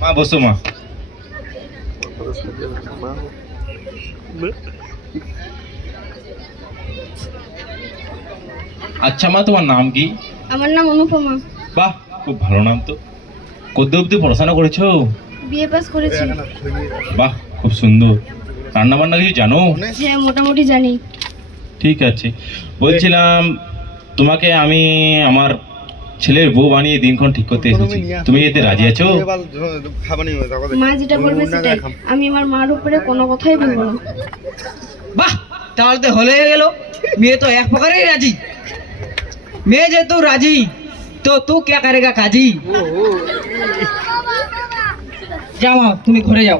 মা বসো মা। আচ্ছা মা তোমার নাম কি? আমার নাম অনুপমা। বাহ খুব ভালো নাম তো। কত অব্দি পড়াশোনা করেছ? বিএ পাস করেছি। বাহ খুব সুন্দর। রান্না বান্না কিছু জানো? হ্যাঁ মোটামুটি জানি। ঠিক আছে। বলছিলাম তোমাকে আমি আমার ছেলের বউ বানিয়ে দিনক্ষণ ঠিক করতে এসেছি। তুমি এতে রাজি আছো? মা যেটা বলবে সেটাই। আমি আমার মার উপরে কোনো কথাই বলব না। বাহ তাহলে তো হলে গেল। মেয়ে তো এক প্রকারেই রাজি। মেয়ে যেহেতু রাজি তো তুই কে করেগা কাজি? যাও মা, তুমি ঘরে যাও।